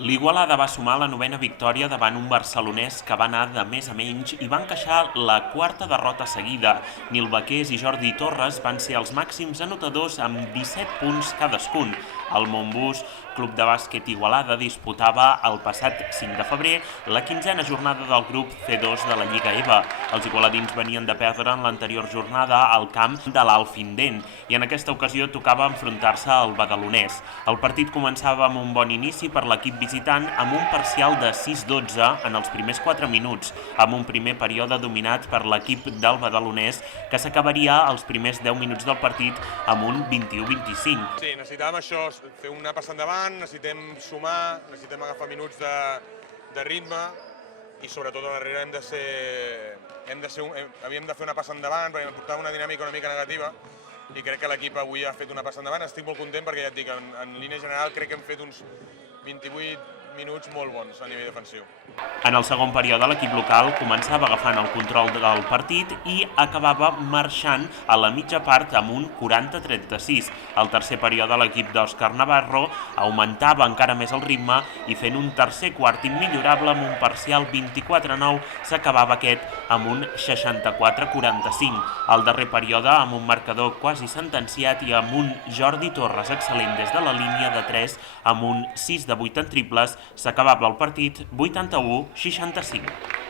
L'Igualada va sumar la novena victòria davant un barcelonès que va anar de més a menys i va encaixar la quarta derrota seguida. Nil Baqués i Jordi Torres van ser els màxims anotadors amb 17 punts cadascun. El Montbus, club de bàsquet Igualada, disputava el passat 5 de febrer la 15a jornada del grup C2 de la Lliga EVA. Els igualadins venien de perdre en l'anterior jornada al camp de l'Alfindent i en aquesta ocasió tocava enfrontar-se al badalonès. El partit començava amb un bon inici per l'equip visitant amb un parcial de 6-12 en els primers 4 minuts, amb un primer període dominat per l'equip del badalonès que s'acabaria els primers 10 minuts del partit amb un 21-25. Sí, necessitàvem això, fer una passa endavant, necessitem sumar, necessitem agafar minuts de ritme i sobretot a darrere havíem de fer una passa endavant perquè portava una dinàmica una mica negativa i crec que l'equip avui ha fet una passa endavant. Estic molt content perquè ja et dic, en línia general crec que hem fet uns 28 minuts molt bons a nivell defensiu. En el segon període l'equip local començava agafant el control del partit i acabava marxant a la mitja part amb un 40-36. Al tercer període l'equip d'Òscar Navarro augmentava encara més el ritme i fent un tercer quart immillorable amb un parcial 24-9 s'acabava aquest amb un 64-45. Al darrer període amb un marcador quasi sentenciat i amb un Jordi Torres excel·lent des de la línia de 3 amb un 6 de 8 en triples s'acabava el partit 81-65.